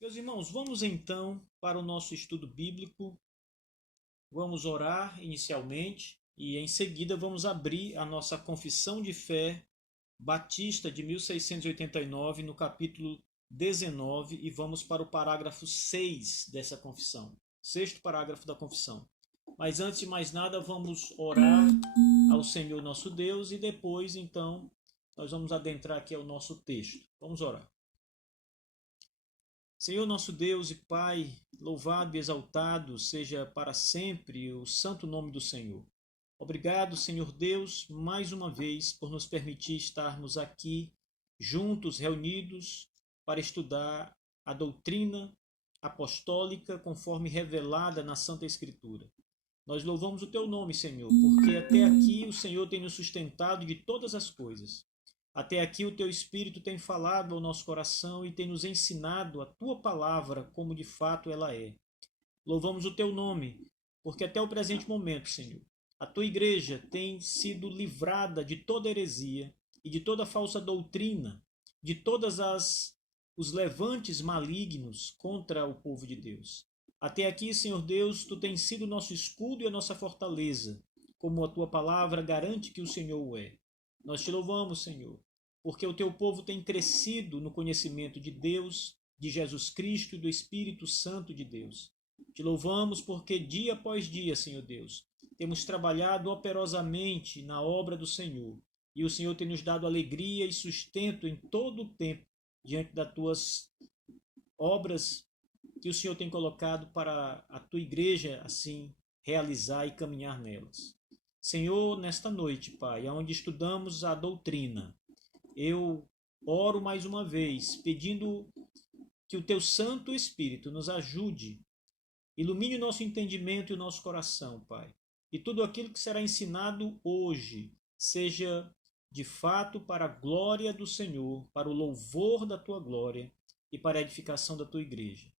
Meus irmãos, vamos então para o nosso estudo bíblico. Vamos orar inicialmente e em seguida vamos abrir a nossa confissão de fé batista de 1689 no capítulo 19 e vamos para o parágrafo 6 dessa confissão. Sexto parágrafo da confissão. Mas antes de mais nada, vamos orar ao Senhor nosso Deus e depois, então, nós vamos adentrar aqui ao nosso texto. Vamos orar. Senhor nosso Deus e Pai, louvado e exaltado seja para sempre o santo nome do Senhor. Obrigado, Senhor Deus, mais uma vez por nos permitir estarmos aqui juntos, reunidos, para estudar a doutrina apostólica conforme revelada na Santa Escritura. Nós louvamos o Teu nome, Senhor, porque até aqui o Senhor tem nos sustentado de todas as coisas. Até aqui o Teu Espírito tem falado ao nosso coração e tem nos ensinado a Tua palavra como de fato ela é. Louvamos o Teu nome, porque até o presente momento, Senhor, a Tua igreja tem sido livrada de toda heresia e de toda falsa doutrina, de todas os levantes malignos contra o povo de Deus. Até aqui, Senhor Deus, Tu tens sido nosso escudo e a nossa fortaleza, como a Tua palavra garante que o Senhor o é. Nós te louvamos, Senhor, porque o Teu povo tem crescido no conhecimento de Deus, de Jesus Cristo e do Espírito Santo de Deus. Te louvamos porque dia após dia, Senhor Deus, temos trabalhado operosamente na obra do Senhor e o Senhor tem nos dado alegria e sustento em todo o tempo diante das tuas obras que o Senhor tem colocado para a tua igreja assim realizar e caminhar nelas. Senhor, nesta noite, Pai, onde estudamos a doutrina, eu oro mais uma vez pedindo que o teu Santo Espírito nos ajude, ilumine o nosso entendimento e o nosso coração, Pai. E tudo aquilo que será ensinado hoje seja de fato para a glória do Senhor, para o louvor da tua glória e para a edificação da tua igreja.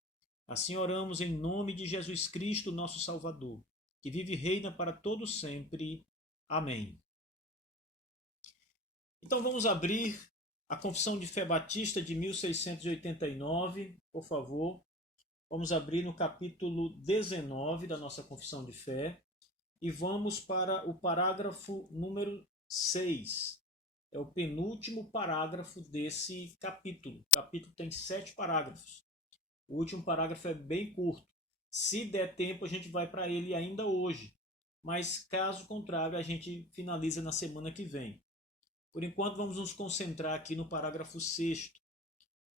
Assim oramos em nome de Jesus Cristo, nosso Salvador, que vive e reina para todo sempre. Amém. Então vamos abrir a Confissão de Fé Batista de 1689, por favor. Vamos abrir no capítulo 19 da nossa Confissão de Fé e vamos para o parágrafo número 6. É o penúltimo parágrafo desse capítulo. O capítulo tem 7 parágrafos. O último parágrafo é bem curto. Se der tempo, a gente vai para ele ainda hoje. Mas, caso contrário, a gente finaliza na semana que vem. Por enquanto, vamos nos concentrar aqui no parágrafo 6º.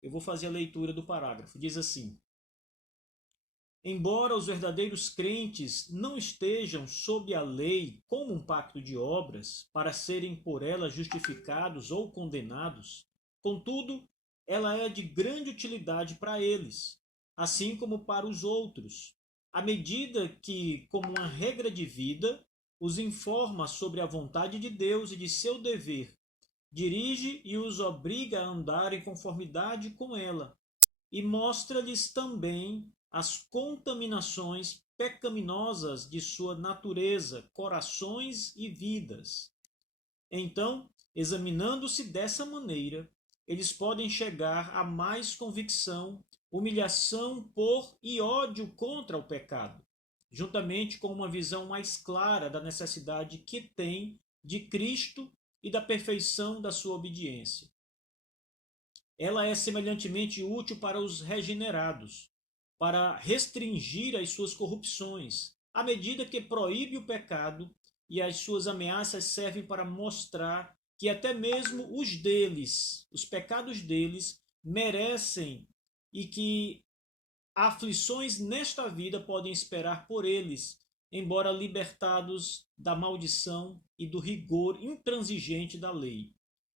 Eu vou fazer a leitura do parágrafo. Diz assim: embora os verdadeiros crentes não estejam sob a lei como um pacto de obras, para serem por ela justificados ou condenados, contudo, ela é de grande utilidade para eles, assim como para os outros, à medida que, como uma regra de vida, os informa sobre a vontade de Deus e de seu dever, dirige e os obriga a andar em conformidade com ela, e mostra-lhes também as contaminações pecaminosas de sua natureza, corações e vidas. Então, examinando-se dessa maneira, eles podem chegar a mais convicção, humilhação por e ódio contra o pecado, juntamente com uma visão mais clara da necessidade que tem de Cristo e da perfeição da sua obediência. Ela é semelhantemente útil para os regenerados, para restringir as suas corrupções, à medida que proíbe o pecado, e as suas ameaças servem para mostrar que até mesmo os deles, os pecados deles, merecem e que aflições nesta vida podem esperar por eles, embora libertados da maldição e do rigor intransigente da lei.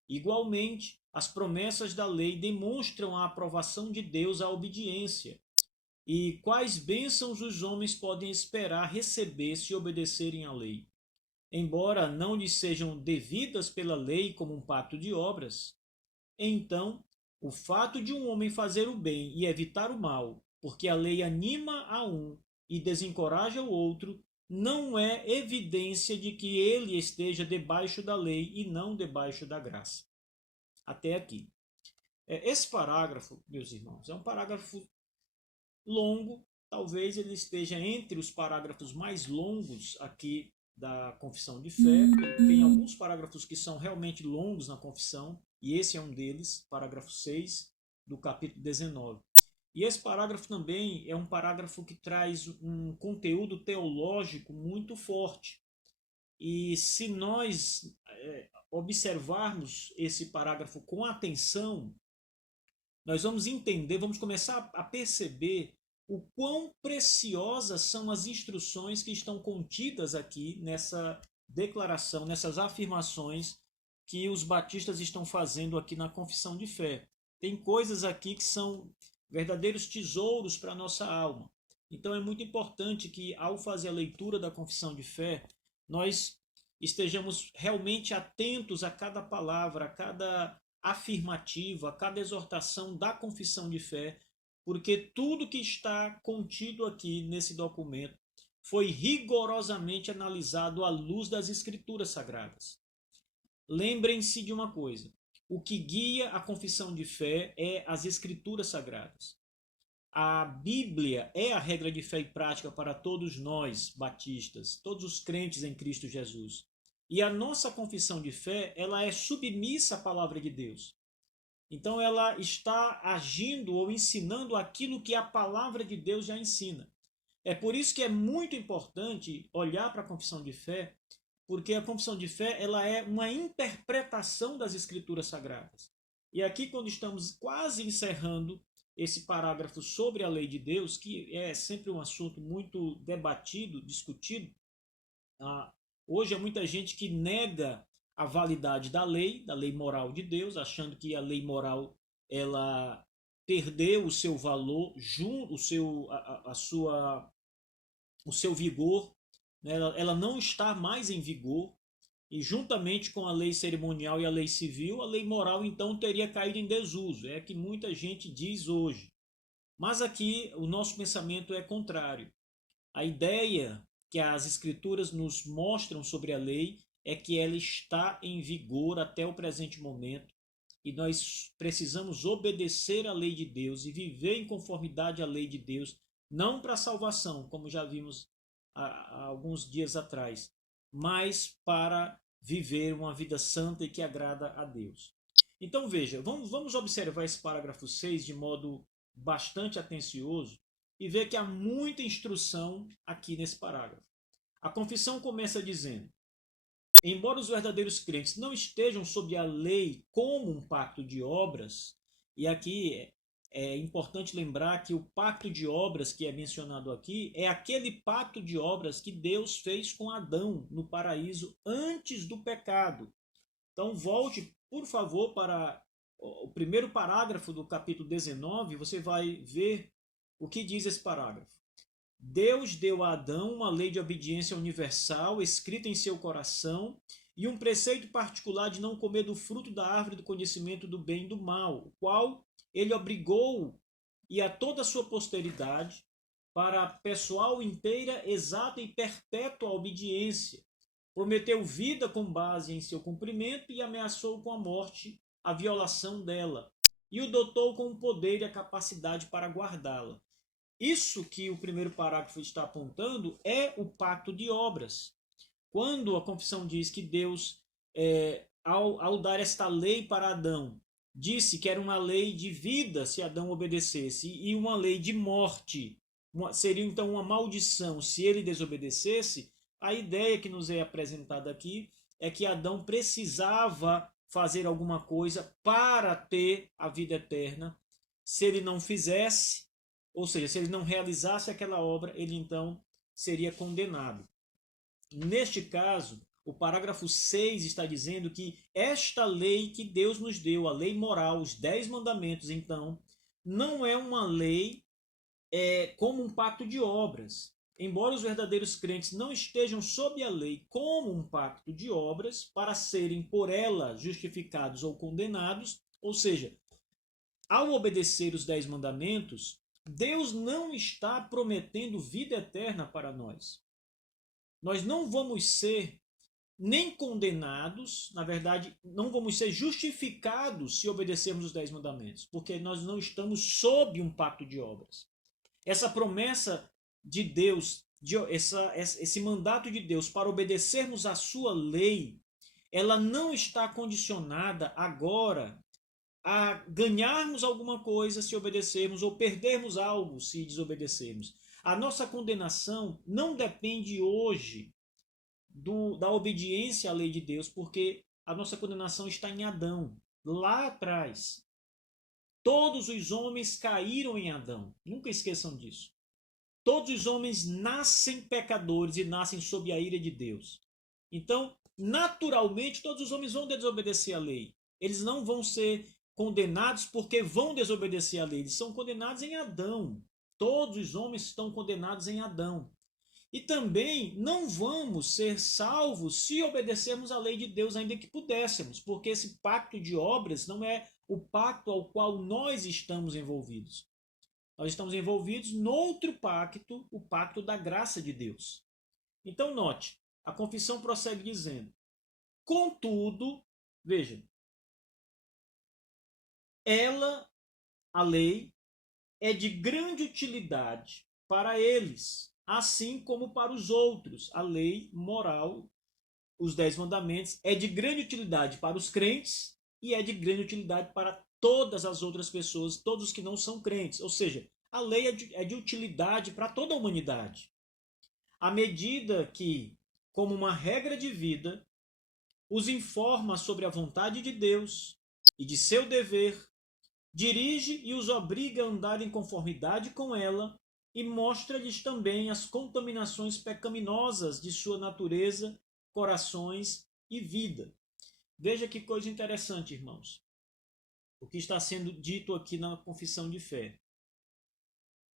Igualmente, as promessas da lei demonstram a aprovação de Deus à obediência. E quais bênçãos os homens podem esperar receber se obedecerem à lei? Embora não lhes sejam devidas pela lei como um pacto de obras, então o fato de um homem fazer o bem e evitar o mal, porque a lei anima a um e desencoraja o outro, não é evidência de que ele esteja debaixo da lei e não debaixo da graça. Até aqui. Esse parágrafo, meus irmãos, é um parágrafo longo, talvez ele esteja entre os parágrafos mais longos aqui da confissão de fé. Tem alguns parágrafos que são realmente longos na confissão, e esse é um deles, parágrafo 6 do capítulo 19. E esse parágrafo também é um parágrafo que traz um conteúdo teológico muito forte. E se nós observarmos esse parágrafo com atenção, nós vamos entender, vamos começar a perceber o quão preciosas são as instruções que estão contidas aqui nessa declaração, nessas afirmações que os batistas estão fazendo aqui na confissão de fé. Tem coisas aqui que são verdadeiros tesouros para a nossa alma. Então é muito importante que, ao fazer a leitura da confissão de fé, nós estejamos realmente atentos a cada palavra, a cada afirmativa, a cada exortação da confissão de fé, porque tudo que está contido aqui nesse documento foi rigorosamente analisado à luz das Escrituras Sagradas. Lembrem-se de uma coisa: o que guia a confissão de fé é as Escrituras Sagradas. A Bíblia é a regra de fé e prática para todos nós, batistas, todos os crentes em Cristo Jesus. E a nossa confissão de fé, ela é submissa à palavra de Deus. Então ela está agindo ou ensinando aquilo que a palavra de Deus já ensina. É por isso que é muito importante olhar para a confissão de fé, porque a confissão de fé ela é uma interpretação das Escrituras Sagradas. E aqui, quando estamos quase encerrando esse parágrafo sobre a lei de Deus, que é sempre um assunto muito debatido, discutido, hoje há muita gente que nega a validade da lei moral de Deus, achando que a lei moral ela perdeu o seu valor, o seu vigor, né? Ela não está mais em vigor, e juntamente com a lei cerimonial e a lei civil, a lei moral então teria caído em desuso. É que muita gente diz hoje. Mas aqui o nosso pensamento é contrário. A ideia que as Escrituras nos mostram sobre a lei é que ela está em vigor até o presente momento, e nós precisamos obedecer à lei de Deus e viver em conformidade à lei de Deus, não para a salvação, como já vimos há alguns dias atrás, mas para viver uma vida santa e que agrada a Deus. Então veja, vamos observar esse parágrafo 6 de modo bastante atencioso e ver que há muita instrução aqui nesse parágrafo. A confissão começa dizendo: embora os verdadeiros crentes não estejam sob a lei como um pacto de obras, e aqui é importante lembrar que o pacto de obras que é mencionado aqui é aquele pacto de obras que Deus fez com Adão no paraíso antes do pecado. Então volte, por favor, para o primeiro parágrafo do capítulo 19, você vai ver o que diz esse parágrafo. Deus deu a Adão uma lei de obediência universal escrita em seu coração e um preceito particular de não comer do fruto da árvore do conhecimento do bem e do mal, o qual ele obrigou e a toda a sua posteridade para a pessoal inteira, exata e perpétua obediência. Prometeu vida com base em seu cumprimento e ameaçou com a morte a violação dela, e o dotou com o poder e a capacidade para guardá-la. Isso que o primeiro parágrafo está apontando é o pacto de obras. Quando a confissão diz que Deus, ao dar esta lei para Adão, disse que era uma lei de vida se Adão obedecesse e uma lei de morte, seria então uma maldição se ele desobedecesse, a ideia que nos é apresentada aqui é que Adão precisava fazer alguma coisa para ter a vida eterna. Se ele não fizesse, ou seja, se ele não realizasse aquela obra, ele então seria condenado. Neste caso, o parágrafo 6 está dizendo que esta lei que Deus nos deu, a lei moral, os 10 mandamentos, então, não é uma lei como um pacto de obras. Embora os verdadeiros crentes não estejam sob a lei como um pacto de obras, para serem por ela justificados ou condenados, ou seja, ao obedecer os 10 mandamentos, Deus não está prometendo vida eterna para nós. Nós não vamos ser nem condenados, na verdade, não vamos ser justificados se obedecermos os 10 mandamentos, porque nós não estamos sob um pacto de obras. Essa promessa de Deus, esse mandato de Deus para obedecermos à sua lei, ela não está condicionada agora a ganharmos alguma coisa se obedecermos ou perdermos algo se desobedecermos. A nossa condenação não depende hoje da obediência à lei de Deus, porque a nossa condenação está em Adão, lá atrás. Todos os homens caíram em Adão, nunca esqueçam disso. Todos os homens nascem pecadores e nascem sob a ira de Deus. Então, naturalmente, todos os homens vão desobedecer à lei. Eles não vão ser condenados porque vão desobedecer à lei. Eles são condenados em Adão. Todos os homens estão condenados em Adão. E também não vamos ser salvos se obedecermos à lei de Deus, ainda que pudéssemos, porque esse pacto de obras não é o pacto ao qual nós estamos envolvidos. Nós estamos envolvidos noutro pacto, o pacto da graça de Deus. Então, note, a confissão prossegue dizendo: contudo, veja, ela, a lei, é de grande utilidade para eles, assim como para os outros. A lei moral, os 10 mandamentos, é de grande utilidade para os crentes e é de grande utilidade para todas as outras pessoas, todos os que não são crentes. Ou seja, a lei é de utilidade para toda a humanidade. À medida que, como uma regra de vida, os informa sobre a vontade de Deus e de seu dever, dirige e os obriga a andar em conformidade com ela e mostra-lhes também as contaminações pecaminosas de sua natureza, corações e vida. Veja que coisa interessante, irmãos, o que está sendo dito aqui na confissão de fé.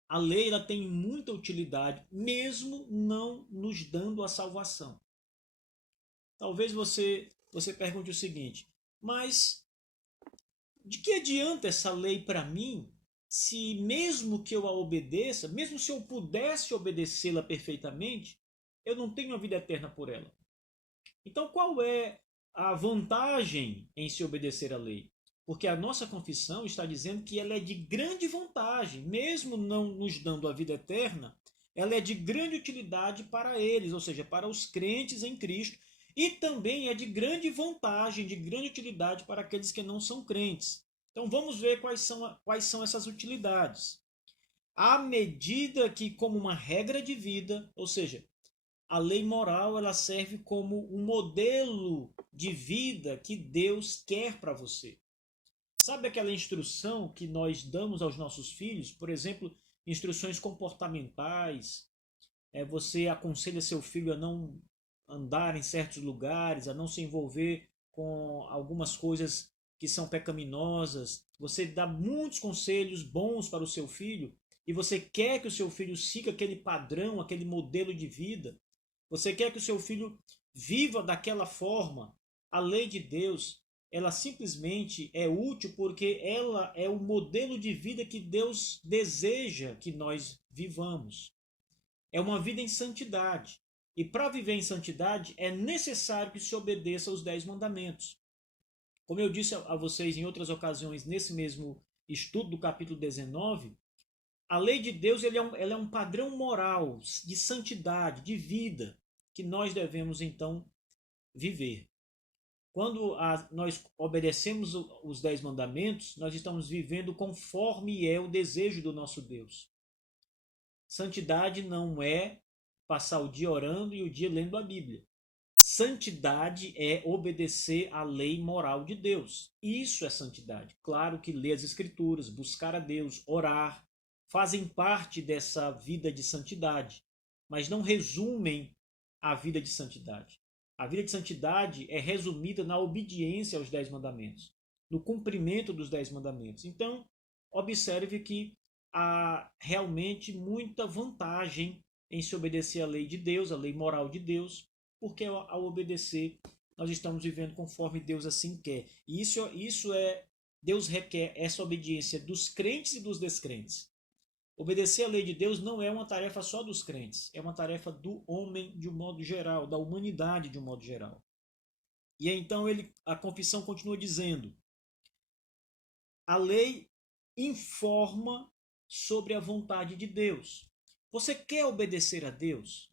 A lei ela tem muita utilidade, mesmo não nos dando a salvação. Talvez você pergunte o seguinte: mas de que adianta essa lei para mim, se mesmo que eu a obedeça, mesmo se eu pudesse obedecê-la perfeitamente, eu não tenho a vida eterna por ela? Então, qual é a vantagem em se obedecer à lei? Porque a nossa confissão está dizendo que ela é de grande vantagem, mesmo não nos dando a vida eterna, ela é de grande utilidade para eles, ou seja, para os crentes em Cristo, e também é de grande vantagem, de grande utilidade para aqueles que não são crentes. Então vamos ver quais são essas utilidades. À medida que, como uma regra de vida, ou seja, a lei moral ela serve como um modelo de vida que Deus quer para você. Sabe aquela instrução que nós damos aos nossos filhos? Por exemplo, instruções comportamentais. Você aconselha seu filho a não andar em certos lugares, a não se envolver com algumas coisas que são pecaminosas. Você dá muitos conselhos bons para o seu filho e você quer que o seu filho siga aquele padrão, aquele modelo de vida. Você quer que o seu filho viva daquela forma. A lei de Deus, ela simplesmente é útil porque ela é o modelo de vida que Deus deseja que nós vivamos. É uma vida em santidade. E para viver em santidade é necessário que se obedeça aos 10 mandamentos. Como eu disse a vocês em outras ocasiões, nesse mesmo estudo do capítulo 19, a lei de Deus ela é um padrão moral de santidade, de vida, que nós devemos então viver. Quando nós obedecemos os 10 mandamentos, nós estamos vivendo conforme é o desejo do nosso Deus. Santidade não é passar o dia orando e o dia lendo a Bíblia. Santidade é obedecer à lei moral de Deus. Isso é santidade. Claro que ler as Escrituras, buscar a Deus, orar, fazem parte dessa vida de santidade, mas não resumem a vida de santidade. A vida de santidade é resumida na obediência aos 10 mandamentos, no cumprimento dos 10 mandamentos. Então, observe que há realmente muita vantagem em se obedecer à lei de Deus, à lei moral de Deus, porque ao obedecer nós estamos vivendo conforme Deus assim quer. E Deus requer essa obediência dos crentes e dos descrentes. Obedecer à lei de Deus não é uma tarefa só dos crentes, é uma tarefa do homem de um modo geral, da humanidade de um modo geral. E então a confissão continua dizendo: a lei informa sobre a vontade de Deus. Você quer obedecer a Deus?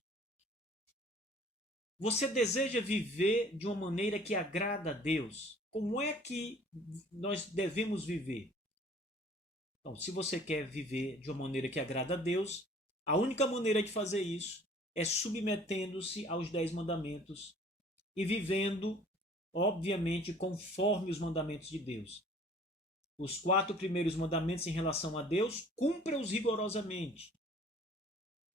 Você deseja viver de uma maneira que agrada a Deus? Como é que nós devemos viver? Então, se você quer viver de uma maneira que agrada a Deus, a única maneira de fazer isso é submetendo-se aos 10 mandamentos e vivendo, obviamente, conforme os mandamentos de Deus. Os 4 primeiros mandamentos em relação a Deus, cumpra-os rigorosamente.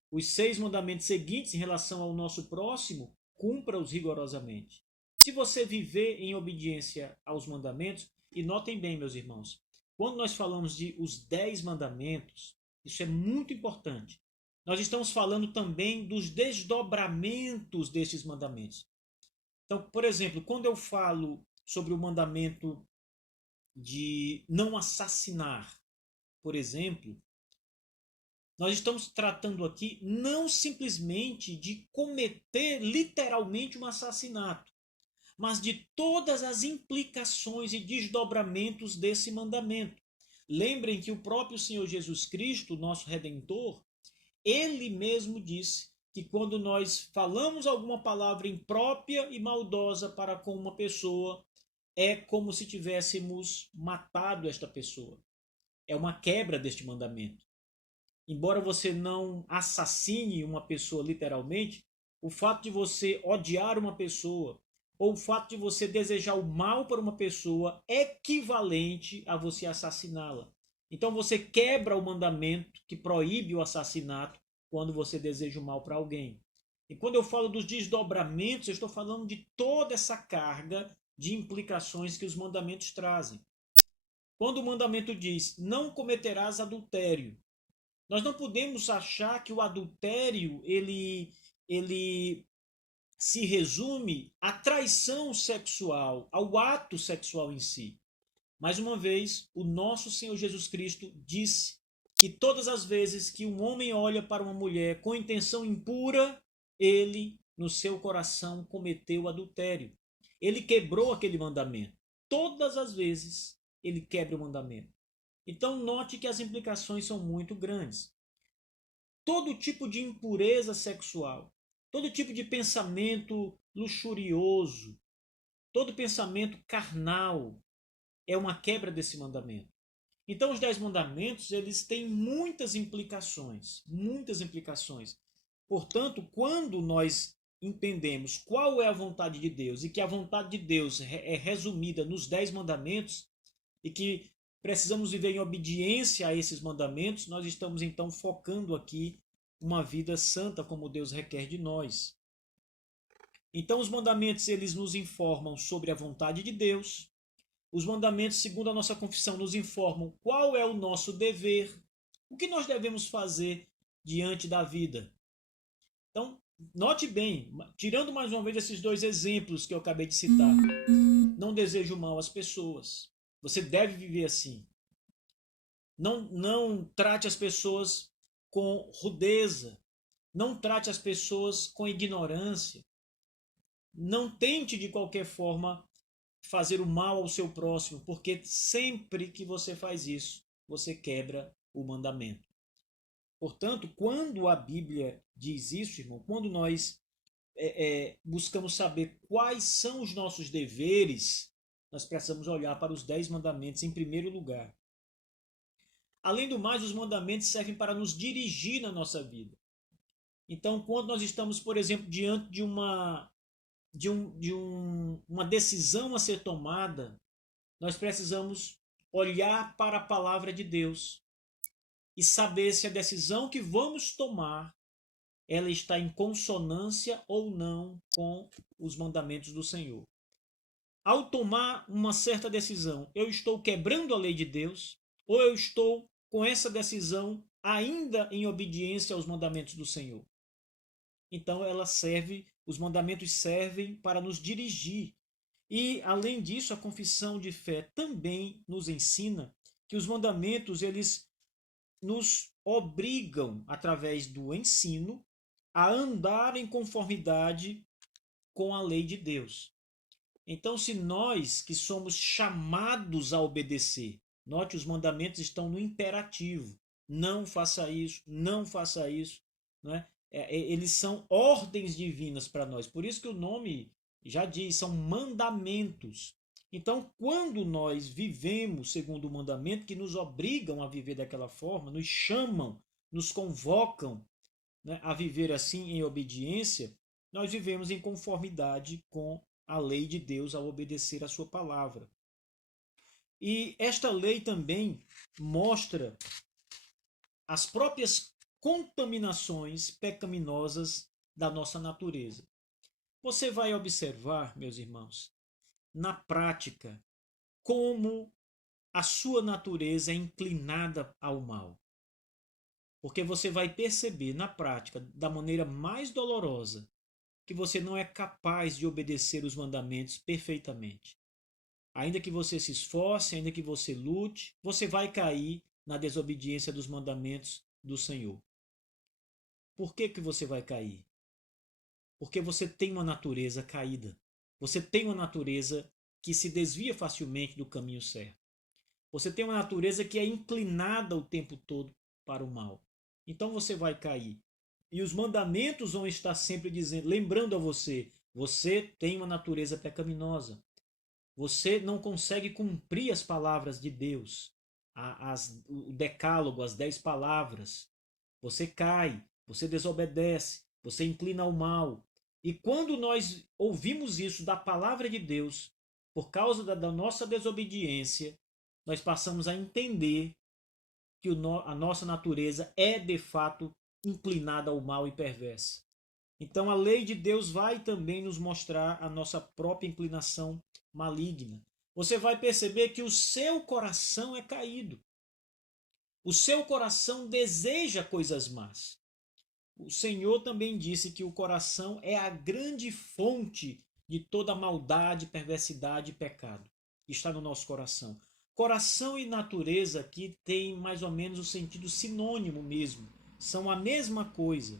Os 6 mandamentos seguintes em relação ao nosso próximo, cumpra-os rigorosamente. Se você viver em obediência aos mandamentos, e notem bem, meus irmãos, quando nós falamos de os 10 mandamentos, isso é muito importante. Nós estamos falando também dos desdobramentos destes mandamentos. Então, por exemplo, quando eu falo sobre o mandamento de não assassinar, por exemplo, nós estamos tratando aqui não simplesmente de cometer literalmente um assassinato, mas de todas as implicações e desdobramentos desse mandamento. Lembrem que o próprio Senhor Jesus Cristo, nosso Redentor, ele mesmo disse que quando nós falamos alguma palavra imprópria e maldosa para com uma pessoa, é como se tivéssemos matado esta pessoa. É uma quebra deste mandamento. Embora você não assassine uma pessoa literalmente, o fato de você odiar uma pessoa ou o fato de você desejar o mal para uma pessoa é equivalente a você assassiná-la. Então você quebra o mandamento que proíbe o assassinato quando você deseja o mal para alguém. E quando eu falo dos desdobramentos, eu estou falando de toda essa carga de implicações que os mandamentos trazem. Quando o mandamento diz, não cometerás adultério, nós não podemos achar que o adultério ele se resume à traição sexual, ao ato sexual em si. Mais uma vez, o nosso Senhor Jesus Cristo disse que todas as vezes que um homem olha para uma mulher com intenção impura, ele, no seu coração, cometeu adultério. Ele quebrou aquele mandamento. Todas as vezes, ele quebra o mandamento. Então, note que as implicações são muito grandes. Todo tipo de impureza sexual, todo tipo de pensamento luxurioso, todo pensamento carnal é uma quebra desse mandamento. Então, os 10 mandamentos, eles têm muitas implicações, muitas implicações. Portanto, quando nós entendemos qual é a vontade de Deus e que a vontade de Deus é resumida nos 10 mandamentos e que precisamos viver em obediência a esses mandamentos, nós estamos então focando aqui uma vida santa como Deus requer de nós. Então os mandamentos eles nos informam sobre a vontade de Deus. Os mandamentos, segundo a nossa confissão, nos informam qual é o nosso dever, o que nós devemos fazer diante da vida. Então, note bem, tirando mais uma vez esses 2 exemplos que eu acabei de citar, não desejo mal às pessoas. Você deve viver assim. Não trate as pessoas com rudeza. Não trate as pessoas com ignorância. Não tente de qualquer forma fazer o mal ao seu próximo, porque sempre que você faz isso, você quebra o mandamento. Portanto, quando a Bíblia diz isso, irmão, quando nós buscamos saber quais são os nossos deveres, nós precisamos olhar para os 10 mandamentos em primeiro lugar. Além do mais, os mandamentos servem para nos dirigir na nossa vida. Então, quando nós estamos, por exemplo, diante de uma decisão a ser tomada, nós precisamos olhar para a palavra de Deus e saber se a decisão que vamos tomar ela está em consonância ou não com os mandamentos do Senhor. Ao tomar uma certa decisão, eu estou quebrando a lei de Deus ou eu estou com essa decisão ainda em obediência aos mandamentos do Senhor? Então os mandamentos servem para nos dirigir. E, além disso, a confissão de fé também nos ensina que os mandamentos, eles nos obrigam, através do ensino, a andar em conformidade com a lei de Deus. Então, se nós que somos chamados a obedecer, note, os mandamentos estão no imperativo, não faça isso, não faça isso, não é? Eles são ordens divinas para nós. Por isso que o nome já diz, são mandamentos. Então, quando nós vivemos segundo o mandamento, que nos obrigam a viver daquela forma, nos chamam, nos convocam, né, a viver assim em obediência, nós vivemos em conformidade com a lei de Deus ao obedecer a sua palavra. E esta lei também mostra as próprias contaminações pecaminosas da nossa natureza. Você vai observar, meus irmãos, na prática, como a sua natureza é inclinada ao mal. Porque você vai perceber na prática, da maneira mais dolorosa, que você não é capaz de obedecer os mandamentos perfeitamente. Ainda que você se esforce, ainda que você lute, você vai cair na desobediência dos mandamentos do Senhor. Por que você vai cair? Porque você tem uma natureza caída. Você tem uma natureza que se desvia facilmente do caminho certo. Você tem uma natureza que é inclinada o tempo todo para o mal. Então você vai cair. E os mandamentos vão estar sempre dizendo, lembrando a você, você tem uma natureza pecaminosa. Você não consegue cumprir as palavras de Deus, o decálogo, as 10 palavras. Você cai, você desobedece, você inclina ao mal. E quando nós ouvimos isso da palavra de Deus, por causa da nossa desobediência, nós passamos a entender que a nossa natureza é de fato inclinada ao mal e perversa. Então a lei de Deus vai também nos mostrar a nossa própria inclinação maligna. Você vai perceber que o seu coração é caído. O seu coração deseja coisas más. O Senhor também disse que o coração é a grande fonte de toda maldade, perversidade e pecado. Está no nosso coração. Coração e natureza aqui tem mais ou menos o sentido sinônimo mesmo. São a mesma coisa.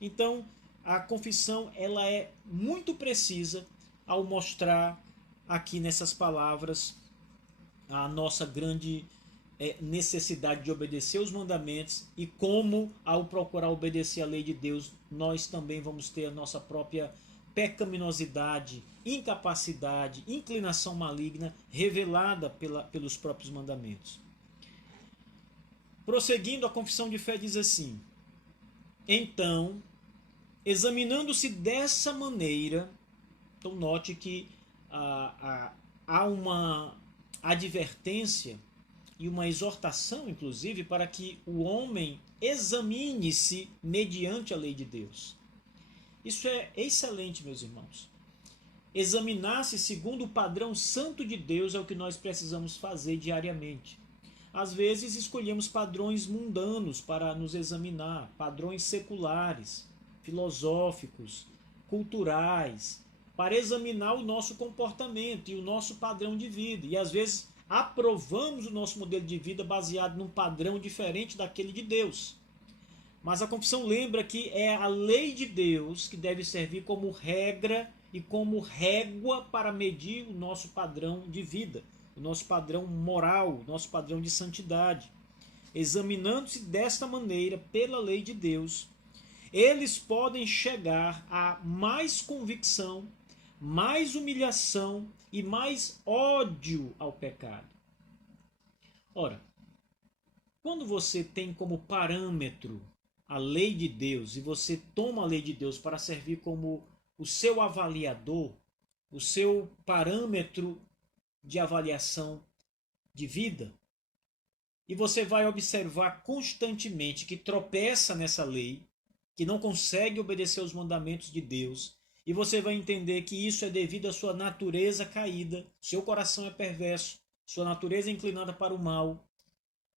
Então, a confissão ela é muito precisa ao mostrar aqui nessas palavras a nossa grande necessidade de obedecer os mandamentos e como, ao procurar obedecer a lei de Deus, nós também vamos ter a nossa própria pecaminosidade, incapacidade, inclinação maligna revelada pelos próprios mandamentos. Prosseguindo, a confissão de fé diz assim: então, examinando-se dessa maneira, então note que há uma advertência e uma exortação, inclusive, para que o homem examine-se mediante a lei de Deus. Isso é excelente, meus irmãos. Examinar-se segundo o padrão santo de Deus é o que nós precisamos fazer diariamente. Às vezes escolhemos padrões mundanos para nos examinar, padrões seculares, filosóficos, culturais, para examinar o nosso comportamento e o nosso padrão de vida. E às vezes aprovamos o nosso modelo de vida baseado num padrão diferente daquele de Deus. Mas a confissão lembra que é a lei de Deus que deve servir como regra e como régua para medir o nosso padrão de vida, o nosso padrão moral, o nosso padrão de santidade. Examinando-se desta maneira pela lei de Deus, eles podem chegar a mais convicção, mais humilhação e mais ódio ao pecado. Ora, quando você tem como parâmetro a lei de Deus e você toma a lei de Deus para servir como o seu avaliador, o seu parâmetro de avaliação de vida, e você vai observar constantemente que tropeça nessa lei, que não consegue obedecer aos mandamentos de Deus, e você vai entender que isso é devido à sua natureza caída, seu coração é perverso, sua natureza é inclinada para o mal.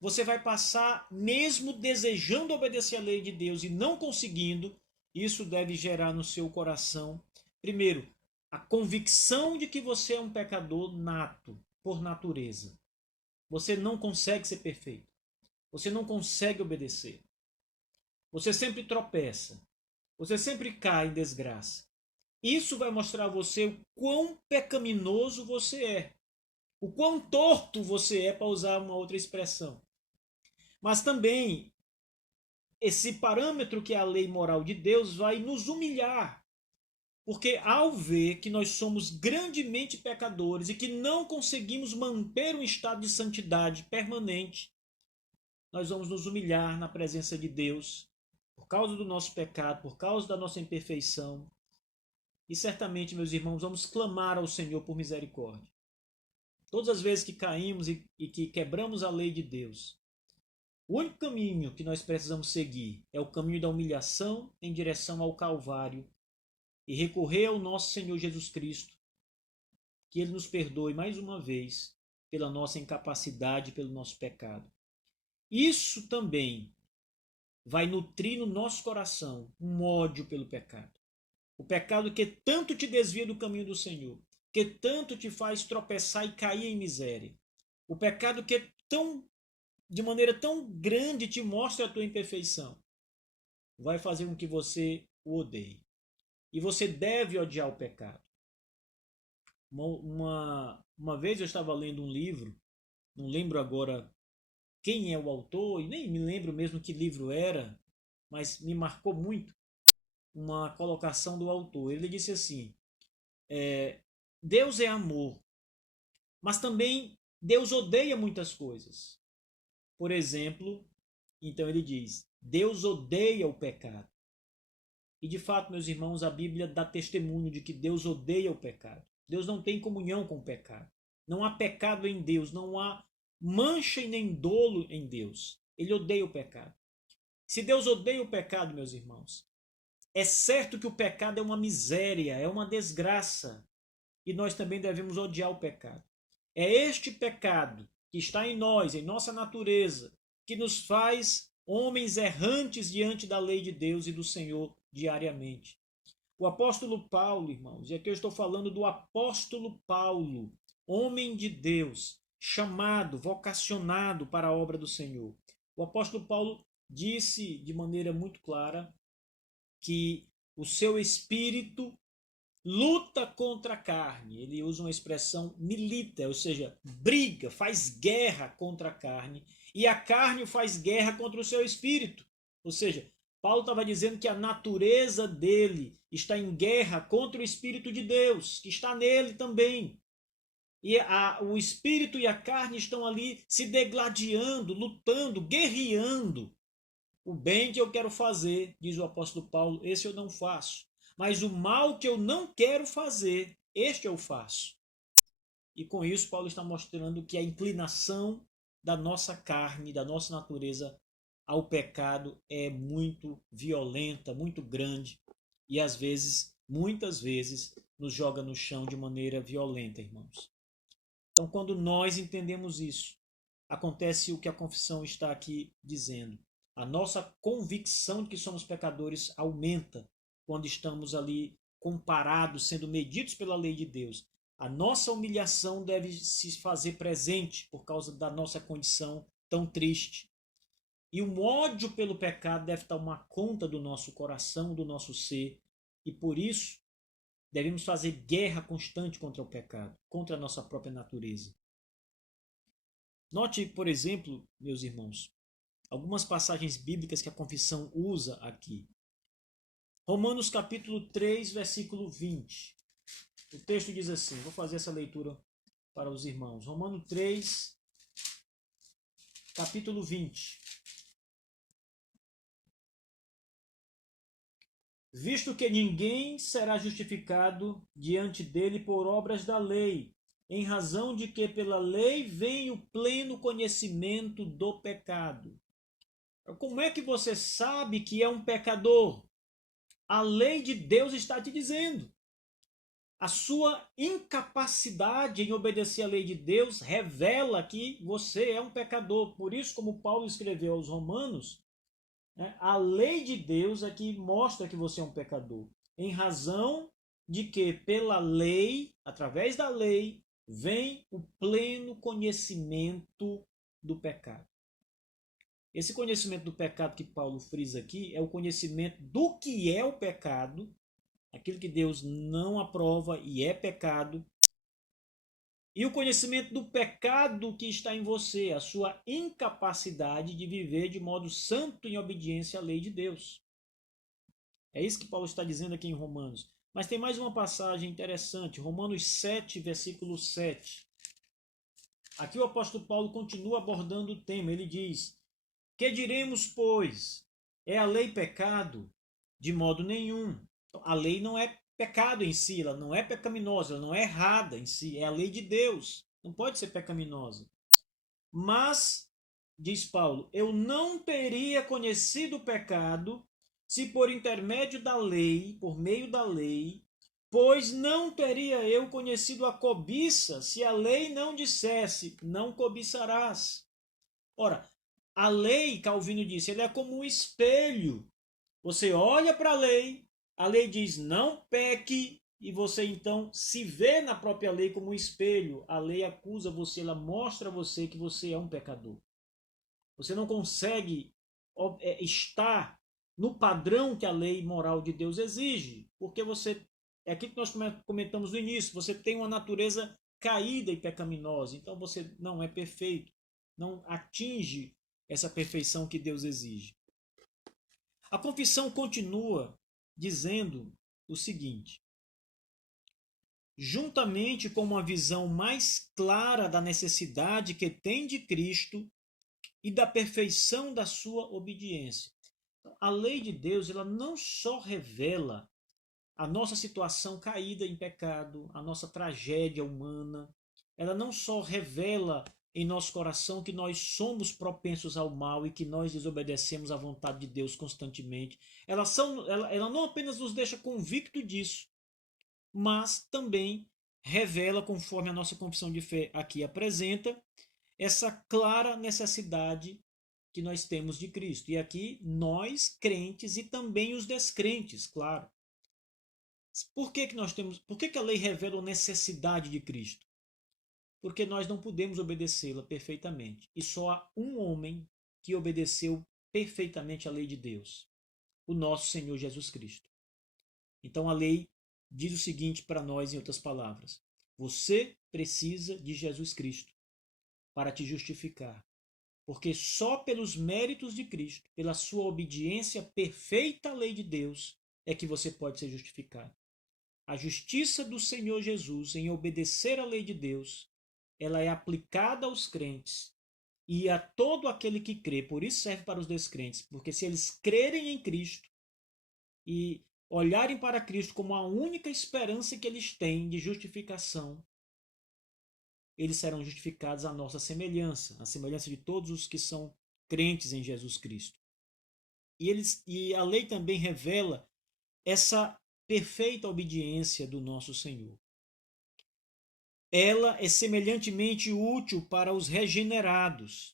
Você vai passar, mesmo desejando obedecer à lei de Deus e não conseguindo, isso deve gerar no seu coração, primeiro, a convicção de que você é um pecador nato, por natureza. Você não consegue ser perfeito. Você não consegue obedecer. Você sempre tropeça. Você sempre cai em desgraça. Isso vai mostrar a você o quão pecaminoso você é. O quão torto você é, para usar uma outra expressão. Mas também esse parâmetro que é a lei moral de Deus vai nos humilhar, porque ao ver que nós somos grandemente pecadores e que não conseguimos manter um estado de santidade permanente, nós vamos nos humilhar na presença de Deus por causa do nosso pecado, por causa da nossa imperfeição. E certamente, meus irmãos, vamos clamar ao Senhor por misericórdia. Todas as vezes que caímos e que quebramos a lei de Deus, o único caminho que nós precisamos seguir é o caminho da humilhação em direção ao Calvário e recorrer ao nosso Senhor Jesus Cristo, que Ele nos perdoe mais uma vez pela nossa incapacidade, pelo nosso pecado. Isso também vai nutrir no nosso coração um ódio pelo pecado. O pecado que tanto te desvia do caminho do Senhor, que tanto te faz tropeçar e cair em miséria. O pecado que de maneira tão grande te mostra a tua imperfeição, vai fazer com que você o odeie. E você deve odiar o pecado. Uma vez eu estava lendo um livro, não lembro agora quem é o autor, e nem me lembro mesmo que livro era, mas me marcou muito uma colocação do autor. Ele disse assim, Deus é amor, mas também Deus odeia muitas coisas. Por exemplo, então ele diz, Deus odeia o pecado. E de fato, meus irmãos, a Bíblia dá testemunho de que Deus odeia o pecado. Deus não tem comunhão com o pecado. Não há pecado em Deus, não há mancha e nem dolo em Deus. Ele odeia o pecado. Se Deus odeia o pecado, meus irmãos, é certo que o pecado é uma miséria, é uma desgraça. E nós também devemos odiar o pecado. É este pecado que está em nós, em nossa natureza, que nos faz homens errantes diante da lei de Deus e do Senhor diariamente. O apóstolo Paulo, irmãos, e aqui eu estou falando do apóstolo Paulo, homem de Deus, chamado, vocacionado para a obra do Senhor. O apóstolo Paulo disse de maneira muito clara que o seu espírito luta contra a carne. Ele usa uma expressão milita, ou seja, briga, faz guerra contra a carne, e a carne faz guerra contra o seu espírito. Ou seja, Paulo estava dizendo que a natureza dele está em guerra contra o Espírito de Deus, que está nele também. E o espírito e a carne estão ali se degladiando, lutando, guerreando. O bem que eu quero fazer, diz o apóstolo Paulo, esse eu não faço. Mas o mal que eu não quero fazer, este eu faço. E com isso, Paulo está mostrando que a inclinação da nossa carne, da nossa natureza ao pecado é muito violenta, muito grande. E às vezes, muitas vezes, nos joga no chão de maneira violenta, irmãos. Então, quando nós entendemos isso, acontece o que a confissão está aqui dizendo. A nossa convicção de que somos pecadores aumenta quando estamos ali comparados, sendo medidos pela lei de Deus. A nossa humilhação deve se fazer presente por causa da nossa condição tão triste. E o ódio pelo pecado deve tomar conta do nosso coração, do nosso ser. E por isso, devemos fazer guerra constante contra o pecado, contra a nossa própria natureza. Note, por exemplo, meus irmãos, algumas passagens bíblicas que a confissão usa aqui. Romanos capítulo 3, versículo 20. O texto diz assim, vou fazer essa leitura para os irmãos. Romanos 3, capítulo 20. Visto que ninguém será justificado diante dele por obras da lei, em razão de que pela lei vem o pleno conhecimento do pecado. Como é que você sabe que é um pecador? A lei de Deus está te dizendo. A sua incapacidade em obedecer à lei de Deus revela que você é um pecador. Por isso, como Paulo escreveu aos Romanos, a lei de Deus é que mostra que você é um pecador. Em razão de que pela lei, através da lei, vem o pleno conhecimento do pecado. Esse conhecimento do pecado que Paulo frisa aqui é o conhecimento do que é o pecado, aquilo que Deus não aprova e é pecado, E o conhecimento do pecado que está em você, a sua incapacidade de viver de modo santo em obediência à lei de Deus. É isso que Paulo está dizendo aqui em Romanos. Mas tem mais uma passagem interessante, Romanos 7, versículo 7. Aqui o apóstolo Paulo continua abordando o tema. Ele diz: que diremos, pois? É a lei pecado? De modo nenhum. A lei não é pecado em si, ela não é pecaminosa, ela não é errada em si, é a lei de Deus. Não pode ser pecaminosa. Mas, diz Paulo, eu não teria conhecido o pecado se por intermédio da lei, por meio da lei, pois não teria eu conhecido a cobiça se a lei não dissesse, não cobiçarás. Ora, a lei, Calvino disse, ele é como um espelho. Você olha para a lei diz não peque, e você então se vê na própria lei como um espelho. A lei acusa você, ela mostra a você que você é um pecador. Você não consegue estar no padrão que a lei moral de Deus exige, porque você, é aquilo que nós comentamos no início, você tem uma natureza caída e pecaminosa, então você não é perfeito, não atinge essa perfeição que Deus exige. A confissão continua dizendo o seguinte: juntamente com uma visão mais clara da necessidade que tem de Cristo e da perfeição da sua obediência. A lei de Deus, ela não só revela a nossa situação caída em pecado, a nossa tragédia humana, ela não só revela em nosso coração que nós somos propensos ao mal e que nós desobedecemos à vontade de Deus constantemente. Ela não apenas nos deixa convicto disso, mas também revela, conforme a nossa confissão de fé aqui apresenta, essa clara necessidade que nós temos de Cristo. E aqui nós, crentes, e também os descrentes, claro. Por que a lei revela a necessidade de Cristo? Porque nós não podemos obedecê-la perfeitamente. E só há um homem que obedeceu perfeitamente a lei de Deus, o nosso Senhor Jesus Cristo. Então a lei diz o seguinte para nós, em outras palavras: você precisa de Jesus Cristo para te justificar. Porque só pelos méritos de Cristo, pela sua obediência perfeita à lei de Deus, é que você pode ser justificado. A justiça do Senhor Jesus em obedecer à lei de Deus, ela é aplicada aos crentes e a todo aquele que crê. Por isso serve para os descrentes, porque se eles crerem em Cristo e olharem para Cristo como a única esperança que eles têm de justificação, eles serão justificados à nossa semelhança, à semelhança de todos os que são crentes em Jesus Cristo. E a lei também revela essa perfeita obediência do nosso Senhor. Ela é semelhantemente útil para os regenerados,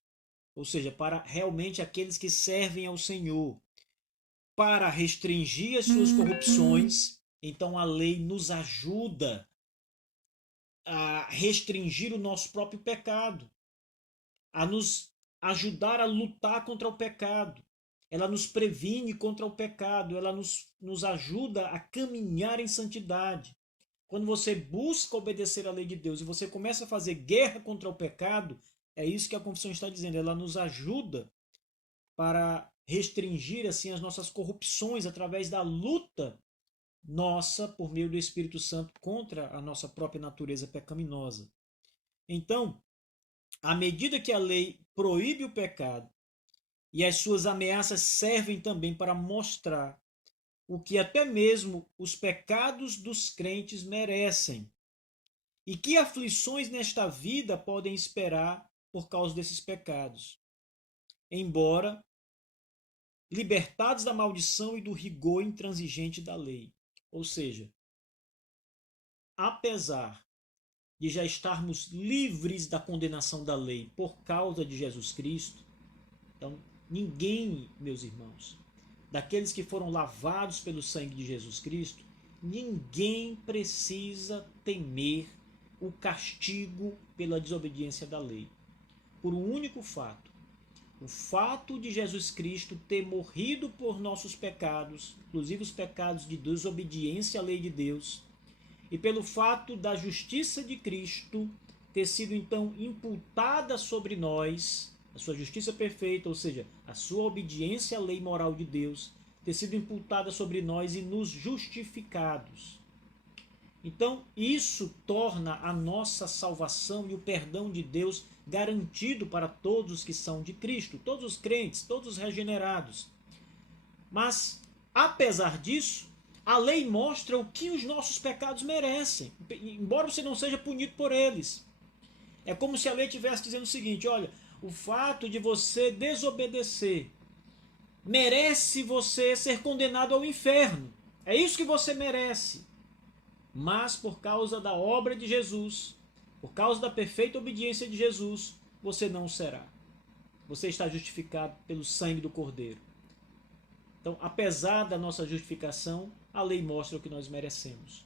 ou seja, para realmente aqueles que servem ao Senhor, para restringir as suas corrupções. Então a lei nos ajuda a restringir o nosso próprio pecado, a nos ajudar a lutar contra o pecado. Ela nos previne contra o pecado, ela nos ajuda a caminhar em santidade. Quando você busca obedecer à lei de Deus e você começa a fazer guerra contra o pecado, é isso que a confissão está dizendo. Ela nos ajuda para restringir assim as nossas corrupções através da luta nossa por meio do Espírito Santo contra a nossa própria natureza pecaminosa. Então, à medida que a lei proíbe o pecado e as suas ameaças servem também para mostrar o que até mesmo os pecados dos crentes merecem e que aflições nesta vida podem esperar por causa desses pecados, embora libertados da maldição e do rigor intransigente da lei. Ou seja, apesar de já estarmos livres da condenação da lei por causa de Jesus Cristo, então ninguém, meus irmãos, daqueles que foram lavados pelo sangue de Jesus Cristo, ninguém precisa temer o castigo pela desobediência da lei. Por um único fato: o fato de Jesus Cristo ter morrido por nossos pecados, inclusive os pecados de desobediência à lei de Deus, e pelo fato da justiça de Cristo ter sido então imputada sobre nós, a sua justiça perfeita, ou seja, a sua obediência à lei moral de Deus, ter sido imputada sobre nós e nos justificados. Então, isso torna a nossa salvação e o perdão de Deus garantido para todos os que são de Cristo, todos os crentes, todos os regenerados. Mas, apesar disso, a lei mostra o que os nossos pecados merecem, embora você não seja punido por eles. É como se a lei estivesse dizendo o seguinte: olha, o fato de você desobedecer merece você ser condenado ao inferno. É isso que você merece. Mas por causa da obra de Jesus, por causa da perfeita obediência de Jesus, você não será. Você está justificado pelo sangue do Cordeiro. Então, apesar da nossa justificação, a lei mostra o que nós merecemos.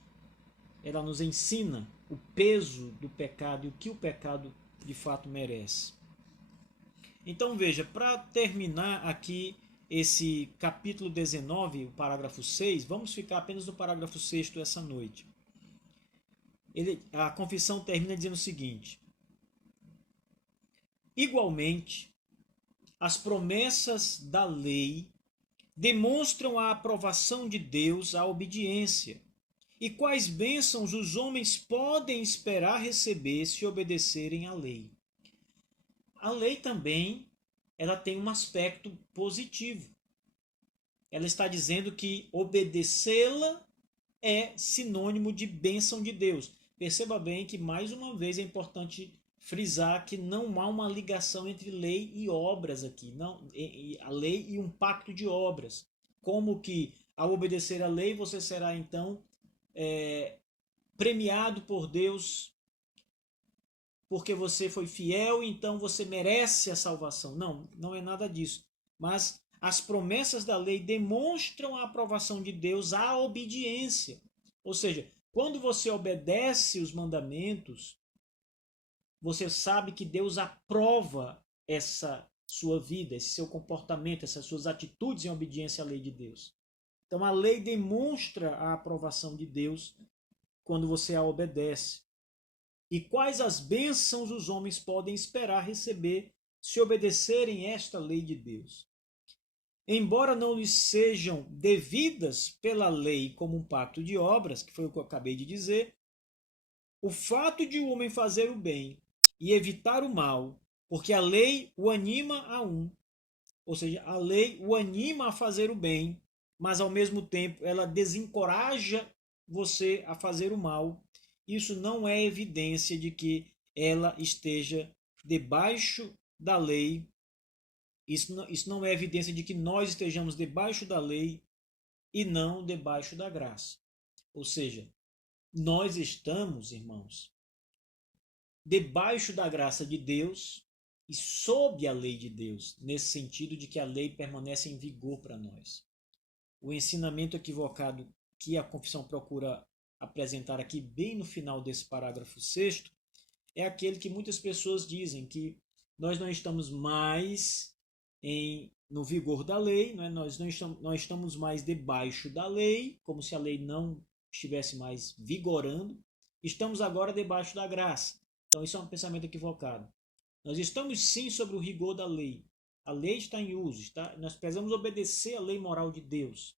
Ela nos ensina o peso do pecado e o que o pecado de fato merece. Então veja, para terminar aqui esse capítulo 19, o parágrafo 6, vamos ficar apenas no parágrafo 6 essa noite. A confissão termina dizendo o seguinte: igualmente, as promessas da lei demonstram a aprovação de Deus à obediência. E quais bênçãos os homens podem esperar receber se obedecerem à lei? A lei também, ela tem um aspecto positivo. Ela está dizendo que obedecê-la é sinônimo de bênção de Deus. Perceba bem que, mais uma vez, é importante frisar que não há uma ligação entre lei e obras aqui. Não, a lei e um pacto de obras. Como que, ao obedecer à lei, você será, então, premiado por Deus porque você foi fiel, então você merece a salvação. Não, não é nada disso. Mas as promessas da lei demonstram a aprovação de Deus à obediência. Ou seja, quando você obedece os mandamentos, você sabe que Deus aprova essa sua vida, esse seu comportamento, essas suas atitudes em obediência à lei de Deus. Então a lei demonstra a aprovação de Deus quando você a obedece. E quais as bênçãos os homens podem esperar receber se obedecerem esta lei de Deus? Embora não lhes sejam devidas pela lei como um pacto de obras, que foi o que eu acabei de dizer, o fato de o homem fazer o bem e evitar o mal, porque a lei o anima a ou seja, a lei o anima a fazer o bem, mas ao mesmo tempo ela desencoraja você a fazer o mal. Isso não é evidência de que ela esteja debaixo da lei. Isso não é evidência de que nós estejamos debaixo da lei e não debaixo da graça. Ou seja, nós estamos, irmãos, debaixo da graça de Deus e sob a lei de Deus, nesse sentido de que a lei permanece em vigor para nós. O ensinamento equivocado que a confissão procura apresentar aqui, bem no final desse parágrafo 6º, é aquele que muitas pessoas dizem que nós não estamos mais no vigor da lei, nós não estamos mais debaixo da lei, como se a lei não estivesse mais vigorando, estamos agora debaixo da graça. Então isso é um pensamento equivocado. Nós estamos sim sobre o rigor da lei. A lei está em uso, nós precisamos obedecer à lei moral de Deus.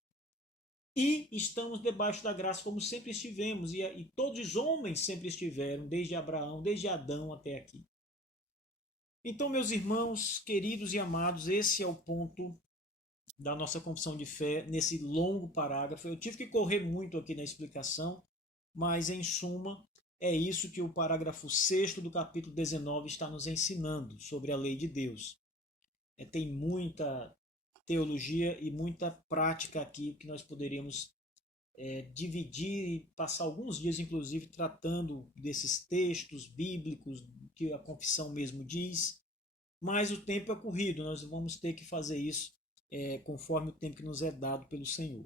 E estamos debaixo da graça como sempre estivemos, e todos os homens sempre estiveram, desde Abraão, desde Adão até aqui. Então, meus irmãos, queridos e amados, esse é o ponto da nossa confissão de fé, nesse longo parágrafo. Eu tive que correr muito aqui na explicação, mas, em suma, é isso que o parágrafo 6º do capítulo 19 está nos ensinando sobre a lei de Deus. Tem muita teologia e muita prática aqui que nós poderíamos dividir e passar alguns dias, inclusive, tratando desses textos bíblicos que a confissão mesmo diz, mas o tempo é corrido, nós vamos ter que fazer isso conforme o tempo que nos é dado pelo Senhor.